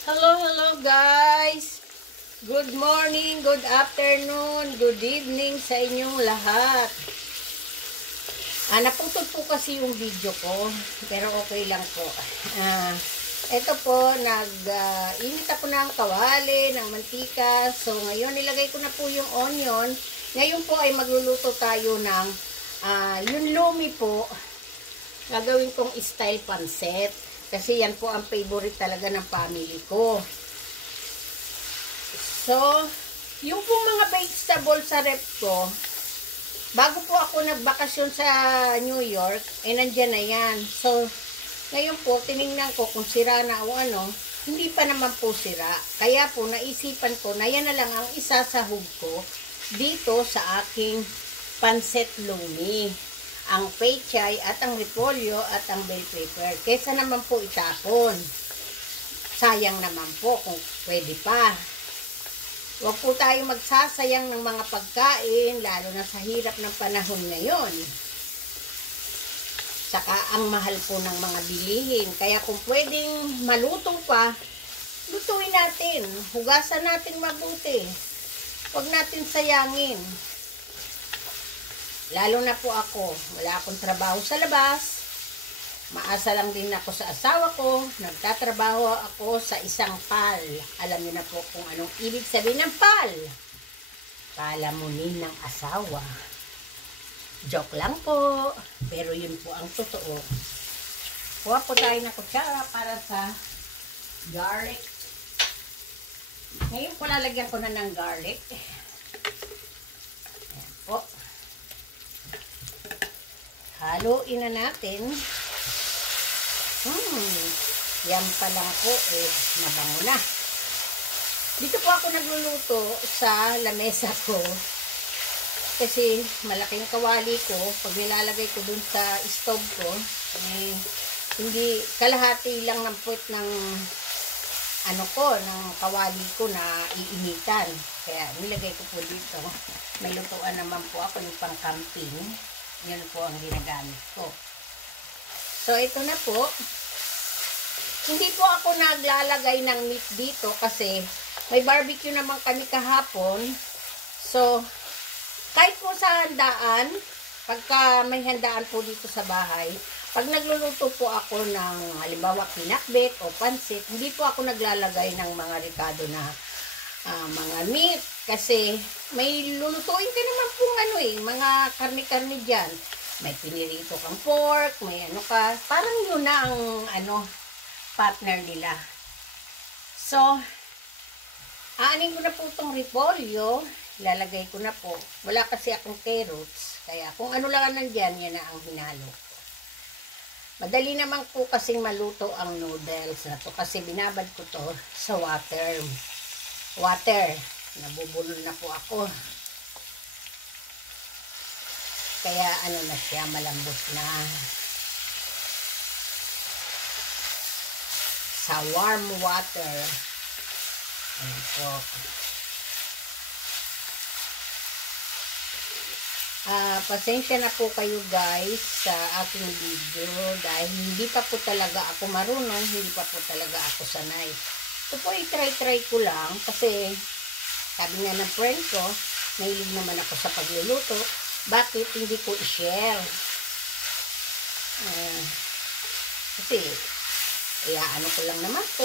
Hello guys! Good morning, good afternoon, good evening sa inyong lahat. Naputol po kasi yung video ko, pero okay lang po. Ito po, init po ng kawali, ng mantika. So ngayon, nilagay ko na po yung onion. Ngayon po ay magluluto tayo ng yung lumi po. Gagawin kong style pancit. Kasi yan po ang favorite talaga ng family ko. So, yung pong mga vegetables sa rep ko, bago po ako nagbakasyon sa New York, nandyan na yan. So, ngayon po, tinignan ko kung sira na o ano, hindi pa naman po sira. Kaya po, naisipan ko na yan na lang ang isasahog ko dito sa aking pancit lumi. Ang pechay at ang repolyo at ang bell pepper. Kesa naman po itapon. Sayang naman po kung pwede pa. Huwag po tayo magsasayang ng mga pagkain, lalo na sa hirap ng panahon ngayon. Saka ang mahal po ng mga bilihin. Kaya kung pwedeng maluto pa, lutuin natin. Hugasan natin mabuti. Huwag natin sayangin. Lalo na po ako, wala akong trabaho sa labas. Maasa lang din ako sa asawa ko. Nagtatrabaho ako sa isang PAL. Alam niyo na po kung anong ibig sabihin ng PAL. Palamunin ng asawa. Joke lang po. Pero yun po ang totoo. Kuha po tayo ng kutsara para sa garlic. Ngayon po lalagyan ko na ng garlic. Ayan po. Haluin na natin. Yan pa lang po, mabango na. Dito po ako nagluluto sa lamesa ko. Kasi malaking kawali ko. Pag nilalagay ko dun sa stove ko, hindi, kalahati lang ng puwet ng ng kawali ko na iinitan. Kaya nilagay ko po dito. May lutuan naman po ako yung pang camping. Yan po ang ginagamit ko. So, ito na po. Hindi po ako naglalagay ng meat dito kasi may barbecue naman kami kahapon. So, kahit po sa handaan, pagka may handaan po dito sa bahay, pag nagluluto po ako ng halimbawa pinakbet o pansit, hindi po ako naglalagay ng mga ricado na mga meat. Kasi may lulutuin ka naman pong mga karne-karne dyan. May pinirito kang pork, may ka. Parang yun na ang partner nila. So, aanin ko na po itong repolyo. Lalagay ko na po. Wala kasi akong carrots. Kaya kung ano lang nandyan, yan na ang hinalo. Madali naman po kasing maluto ang noodles na to. Kasi binabad ko to sa water. Nabubulol na po ako. Kaya na siya, malambot na. Sa warm water. Ayan po. Pasensya na po kayo guys sa aking video dahil hindi pa po talaga ako marunong, hindi pa po talaga ako sanay. Ito po i-try ko lang kasi sabi nga ng friend ko, mahilig naman ako sa pagluluto. Bakit hindi ko i-share? Kasi, ko lang naman po.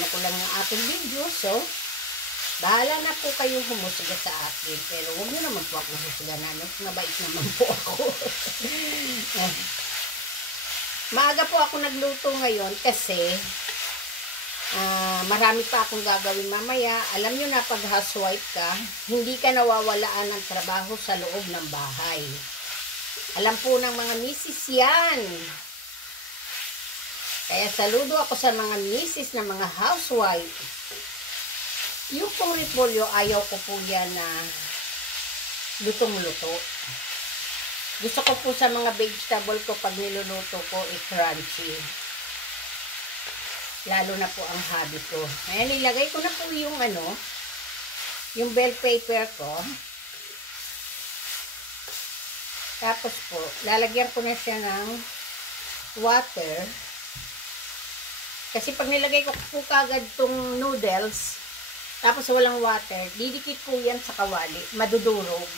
Ko lang yung aking video. So, bahala na po kayong humusga sa akin. Pero huwag nyo naman po ako husganan. Nabait naman po ako. Maaga po ako nagluto ngayon kasi marami pa akong gagawin mamaya. Alam nyo na pag housewife ka, hindi ka nawawalaan ng trabaho sa loob ng bahay. Alam po ng mga misis yan. Kaya saludo ako sa mga misis na mga housewife. Yung pong repolyo, ayaw ko po yan na lutong-luto. Gusto ko po sa mga vegetable ko pag niluluto ko, crunchy. Lalo na po ang hobby ko. Ayan, ilagay ko na po yung bell pepper ko. Tapos po, lalagyan ko na siya ng water. Kasi pag nilagay ko po kagad tong noodles, tapos walang water, didikit po yan sa kawali, madudurog.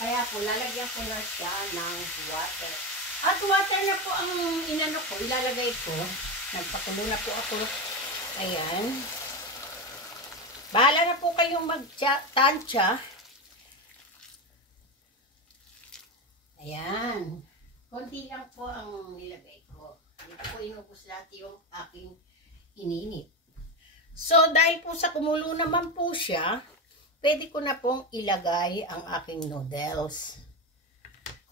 Kaya po, lalagyan ko na siya ng water. At water na po ang inano ko, ilalagay ko. Nagpakulo na po ako. Ayan. Bahala na po kayong mag-tansya. Ayan. Konti lang po ang nilagay ko. Hindi po inubos lahat yung aking ininit. So, dahil po sa kumulo naman po siya, pwede ko na pong ilagay ang aking noodles.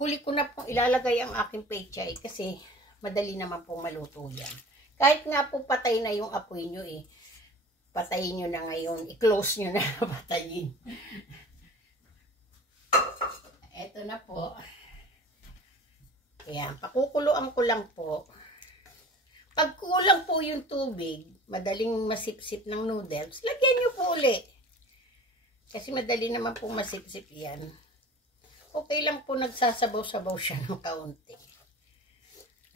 Huli ko na pong ilalagay ang aking pechay kasi madali naman pong maluto yan. Kahit nga po patay na yung apoy nyo eh. Patayin nyo na ngayon. I-close nyo na. Patayin. Eto na po. Ayan. Pakukuloan ko lang po. Pag kulang po yung tubig, madaling masipsip ng noodles, lagyan nyo po uli. Kasi madali naman po masipsip yan. Okay lang po nagsasabaw-sabaw siya ng kaunti.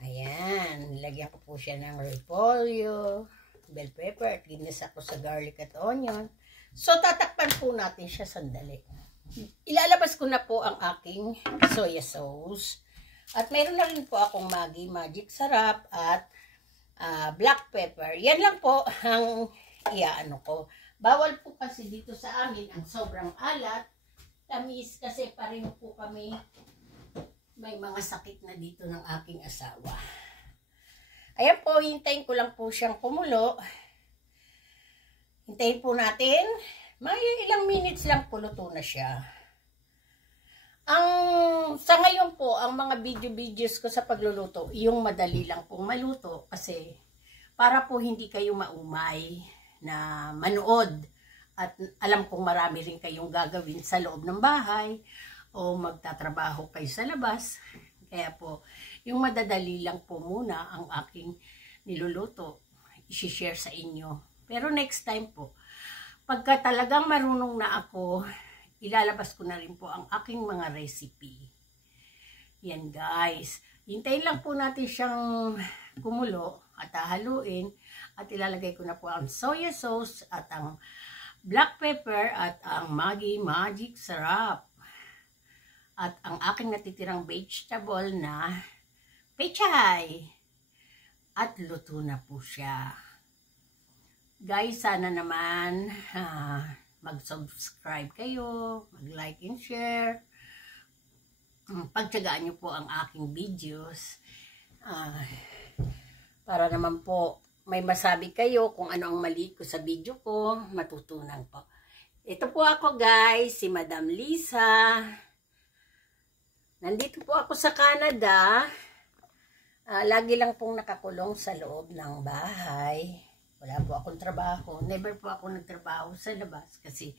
Ayan. Lagyan ko po siya ng repolyo, bell pepper, at ginisa ko sa garlic at onion. So, tatakpan po natin siya sandali. Ilalabas ko na po ang aking soya sauce. At mayroon na rin po akong Maggi Magic Sarap at black pepper. Yan lang po ang iaano ko. Bawal po kasi dito sa amin ang sobrang alat. Tamis kasi pareho po kami may mga sakit na dito ng aking asawa. Ayan po, hintayin ko lang po siyang kumulo. Hintayin po natin. May ilang minutes lang po luto na siya. Sa ngayon po, ang mga videos ko sa pagluluto, yung madali lang pong maluto kasi para po hindi kayo maumay na manood at alam kong marami rin kayong gagawin sa loob ng bahay o magtatrabaho kayo sa labas. Kaya po, yung madadali lang po muna ang aking niluluto, i-share sa inyo. Pero next time po, pagka talagang marunong na ako, ilalabas ko na rin po ang aking mga recipe. Yan guys. Hintayin lang po natin siyang kumulo at hahaluin. At ilalagay ko na po ang soya sauce at ang black pepper at ang Maggi Magic Sarap. At ang aking natitirang vegetable na pechay. At luto na po siya. Guys, sana naman mag-subscribe kayo, mag-like and share. Pagtiyagaan nyo po ang aking videos. Para naman po may masabi kayo kung ano ang mali ko sa video ko, matutunan po. Ito po ako guys, si Madam Lisa. Nandito po ako sa Canada. Lagi lang pong nakakulong sa loob ng bahay. Wala po akong trabaho. Never po ako nagtrabaho sa labas kasi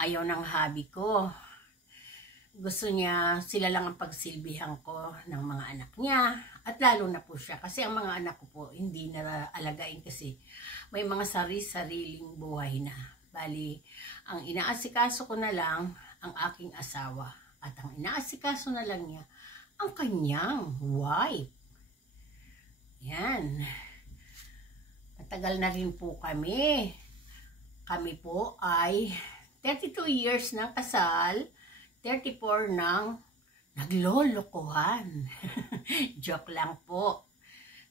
ayaw ng hobby ko. Gusto niya, sila lang ang pagsilbihan ko ng mga anak niya. At lalo na po siya. Kasi ang mga anak ko po hindi na alagain kasi may mga sariling buhay na. Bali, ang inaasikaso ko na lang ang aking asawa. At ang inaasikaso na lang niya ang kanyang wife. Yan. Matagal na rin po kami. Kami po ay 32 years ng kasal, 34 ng naglolokohan. Joke lang po.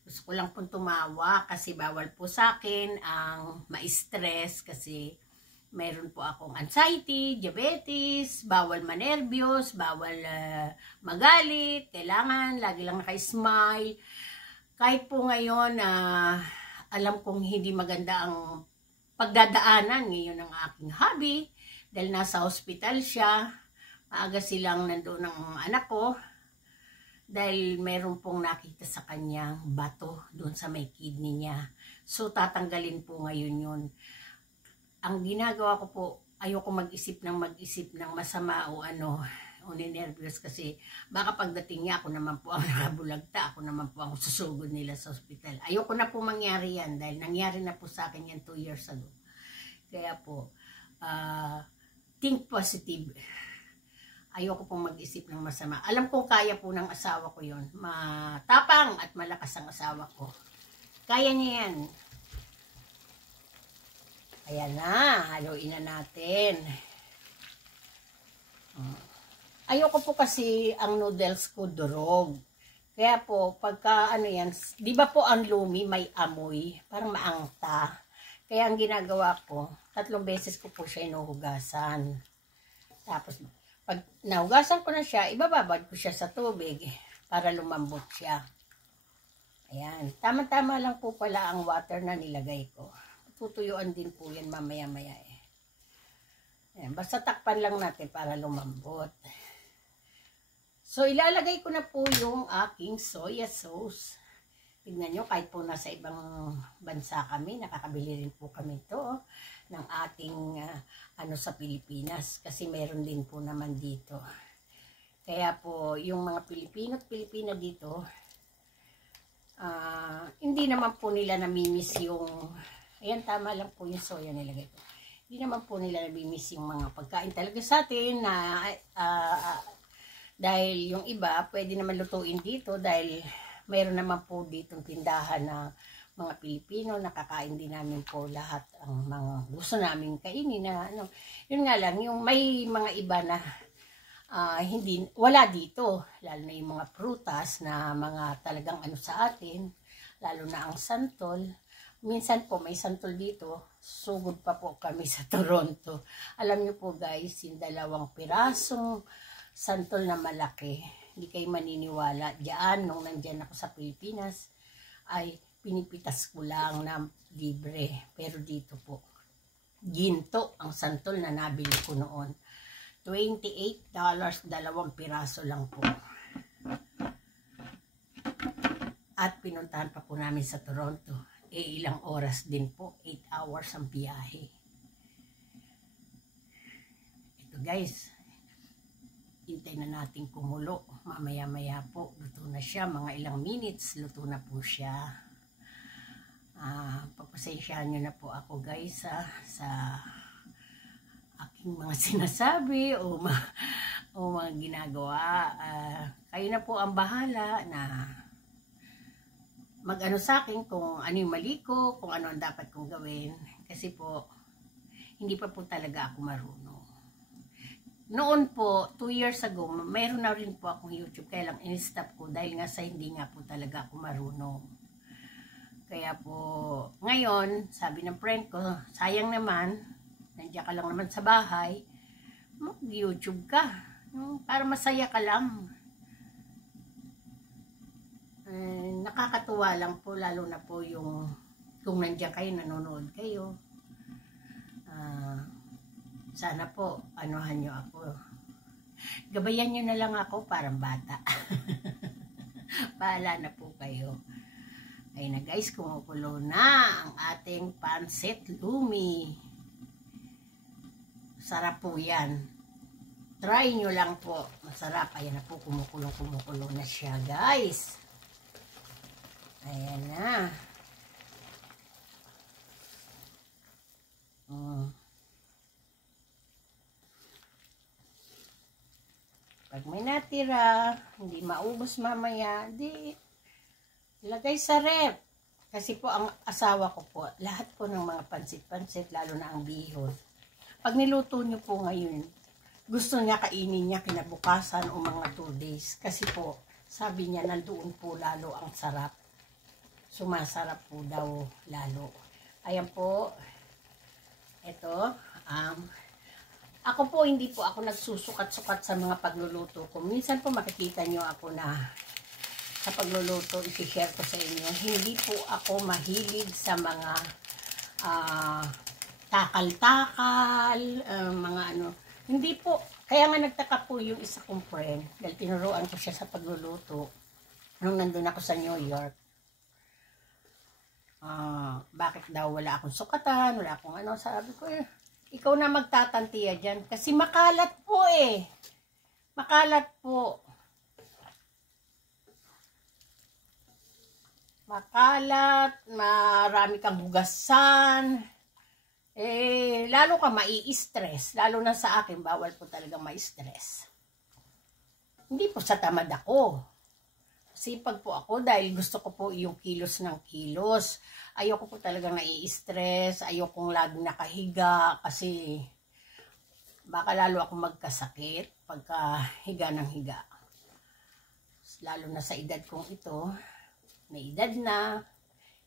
Gusto ko lang pong tumawa kasi bawal po sa akin ang ma-stress kasi mayroon po akong anxiety, diabetes, bawal manervyos, bawal magalit, kailangan lagi lang naka-smile. Kahit po ngayon alam kong hindi maganda ang pagdadaanan ngayon ng aking hubby dahil nasa hospital siya. Maaga silang nandoon ng anak ko dahil meron pong nakita sa kanyang bato doon sa may kidney niya. So tatanggalin po ngayon yun. Ang ginagawa ko po, ayoko mag-isip ng masama o nervous kasi baka pagdating niya ako naman po ang nakabulagta, ako naman po ang susugod nila sa ospital. Ayoko na po mangyari yan dahil nangyari na po sa akin yan 2 years ago. Kaya po, think positive. Ayoko pong mag-isip ng masama. Alam kong kaya po ng asawa ko yon. Matapang at malakas ang asawa ko. Kaya niya yan. Ayan na, haluin na natin. Ayoko po kasi ang noodles ko durog. Kaya po, pagka ano yan, di ba po ang lumi may amoy, parang maangta. Kaya ang ginagawa ko, 3 beses ko po siya inuhugasan. Tapos, pag nahugasan ko na siya, ibababad ko siya sa tubig para lumambot siya. Ayan, tama-tama lang po pala ang water na nilagay ko. Tutuyuan din po yan mamaya-maya eh. Ayan, basta takpan lang natin para lumambot. So, ilalagay ko na po yung aking soya sauce. Tignan nyo, kahit po nasa ibang bansa kami, nakakabili rin po kami ito ng ating ano sa Pilipinas. Kasi meron din po naman dito. Kaya po, yung mga Pilipino at Pilipina dito, hindi naman po nila namimiss yung... Ayan, tama lang po yung soya nilagay ko. Hindi naman po nila nabimiss yung mga pagkain talaga sa atin na dahil yung iba pwede naman lutuin dito dahil mayroon naman po ditong tindahan na mga Pilipino, nakakain din namin po lahat ang mga gusto namin kainin na ano. Yun nga lang, yung may mga iba na wala dito, lalo na yung mga prutas na mga talagang ano sa atin, lalo na ang santol. Minsan po may santol dito, sugod pa po kami sa Toronto. Alam niyo po guys, yung 2 pirasong santol na malaki, hindi kayo maniniwala. Diyan, nung nandyan ako sa Pilipinas, ay pinipitas ko lang na libre. Pero dito po, ginto ang santol na nabili ko noon. $28, 2 piraso lang po. At pinuntahan pa po namin sa Toronto. Ilang oras din po, 8 hours ang biyahe. Ito guys, hintay na natin kumulo. Mamaya-maya po, luto na siya. Mga ilang minutes, luto na po siya. Pagpasensyahan nyo na po ako guys sa aking mga sinasabi o mga ginagawa. Kayo na po ang bahala na mag-ano sa akin kung ano yung mali ko, kung ano ang dapat kong gawin. Kasi po, hindi pa po talaga ako marunong. Noon po, 2 years ago, mayroon na rin po akong YouTube. Kaya lang in-stop ko dahil nga sa hindi nga po talaga ako marunong. Kaya po, ngayon, sabi ng friend ko, sayang naman, nandiyan ka lang naman sa bahay, mag-YouTube ka. Para masaya ka lang. Nakakatuwa lang po, lalo na po yung kung nandiyan kayo, nanonood kayo. Sana po, anuhan nyo ako. Gabayan nyo na lang ako, parang bata. Bahala na po kayo. Ayun na guys, kumukulo na ang ating pancit lumi. Sarap po yan. Try nyo lang po. Masarap. Ayan na po, kumukulo na siya guys. Ayan na. Pag may natira, hindi maubos mamaya, di ilagay sa rep. Kasi po ang asawa ko po, lahat po ng mga pansit-pansit, lalo na ang bihon. Pag niluto nyo po ngayon, gusto niya kainin niya kinabukasan o mga 2 days. Kasi po, sabi niya, nandoon po lalo ang sarap. Sumasarap po daw lalo. Ayan po. Ito. Ako po, hindi po ako nagsusukat-sukat sa mga pagluluto ko. Minsan po makikita nyo ako na sa pagluluto, i-share ko sa inyo. Hindi po ako mahilig sa mga takal-takal, mga ano. Hindi po. Kaya nga nagtaka po yung isa kong friend. Dahil tinuruan ko siya sa pagluluto. Nung nandun ako sa New York. Bakit daw wala akong sukatan, wala akong ano, sabi ko ikaw na magtatantiya dyan, kasi makalat po makalat po, marami kang hugasan, lalo ka mai-stress, lalo na sa akin, bawal po talaga mai-stress. Hindi po sa tamad ako, sipag po ako dahil gusto ko po yung kilos ng kilos. Ayoko po talagang nai-stress, ayokong laging nakahiga kasi baka lalo ako magkasakit pagka higa ng higa. Lalo na sa edad kong ito, may edad na,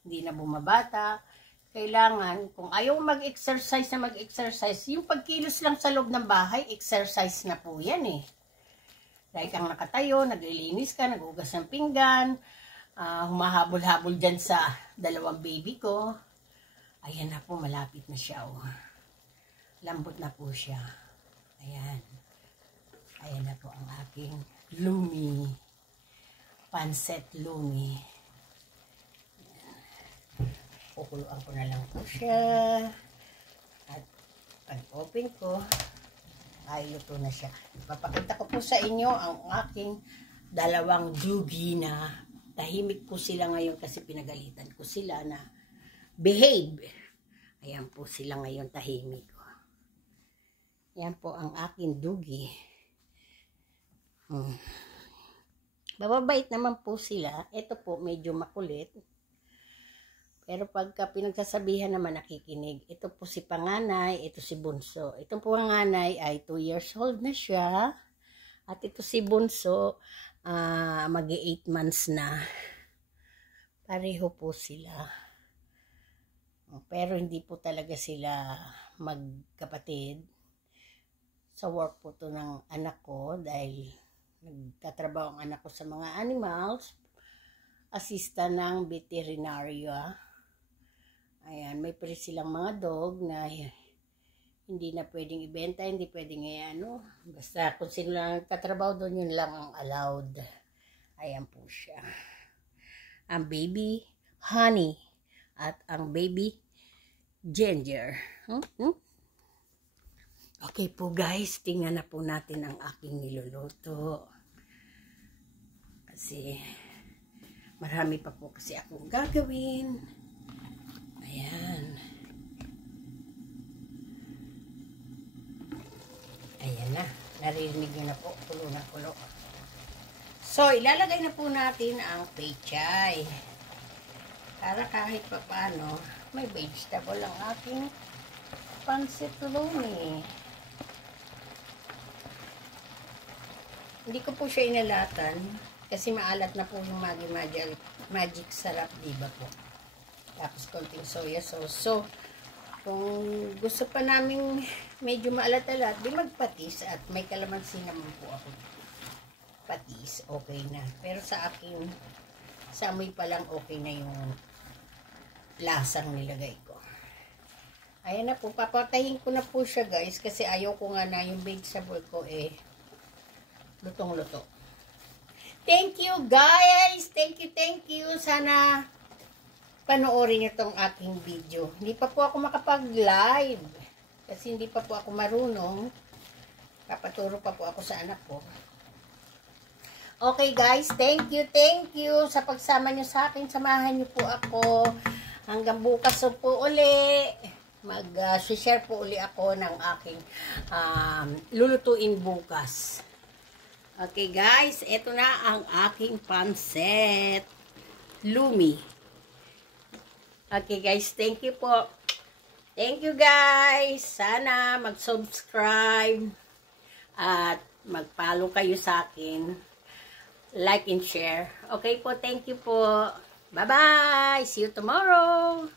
hindi na bumabata. Kailangan, kung ayaw mag-exercise na mag-exercise, yung pagkilos lang sa loob ng bahay, exercise na po yan eh. Dahil kang nakatayo, naglilinis ka, naghugas ng pinggan, humahabol-habol dyan sa dalawang baby ko. Ayan na po, malapit na siya. Oh. Lambot na po siya. Ayan. Ayan na po ang aking Lumi. Pancet Lumi. Kukuluan ko na lang po siya. At pag-open ko, ay luto na siya. Papakita ko po sa inyo ang aking dalawang dugi na tahimik po sila ngayon kasi pinagalitan ko sila na behave. Ayan po sila ngayon tahimik. Ayan po ang aking dugi. Bababait naman po sila. Ito po medyo makulit. Pero pagka pinagsasabihan naman nakikinig, ito po si panganay, ito si bunso. Itong panganay ay 2 years old na siya. At ito si bunso, mag-8 months na. Pareho po sila. Pero hindi po talaga sila magkapatid. Sa work po to ng anak ko dahil nagtatrabaho ang anak ko sa mga animals. Assistant ng veterinarya. Ayan, may pre silang mga dog na hindi na pwedeng ibenta, hindi pwedeng basta kung sino lang nagtatrabaho doon, yun lang ang allowed. Ayan po siya. Ang baby Honey at ang baby Ginger. Okay po guys, tingnan na po natin ang aking niluluto. Kasi marami pa po kasi akong gagawin. Ayan. Ayan na. Naririnig nyo na po. Kulo na kulo. So, ilalagay na po natin ang pechay. Para kahit pa paano, may vegetable ang aking pancit Lumi. Hindi ko po siya inalatan kasi maalat na po yung magic sarap, diba po? Tapos konting soya sauce. So, kung gusto pa namin medyo maalat-alat, di magpatis at may kalamansi naman po ako. Patis, okay na. Pero sa akin, sa amoy pa lang okay na yung lasang nilagay ko. Ayan na po, papatayin ko na po siya guys kasi ayaw ko nga na yung vegetable ko lutong-luto. Thank you guys! Thank you! Sana panoorin niyo tong aking video. Hindi pa po ako makapag-live kasi hindi pa po ako marunong. Papaturo pa po ako sa anak ko. Okay guys, thank you sa pagsama niyo sa akin. Samahan niyo po ako. Hanggang bukas po uli. Mag-share po uli ako ng aking lulutuin bukas. Okay guys, ito na ang aking pancit Lumi. Okay guys, thank you po. Thank you guys. Sana mag-subscribe at mag-follow kayo sa akin. Like and share. Okay po, thank you po. Bye-bye. See you tomorrow.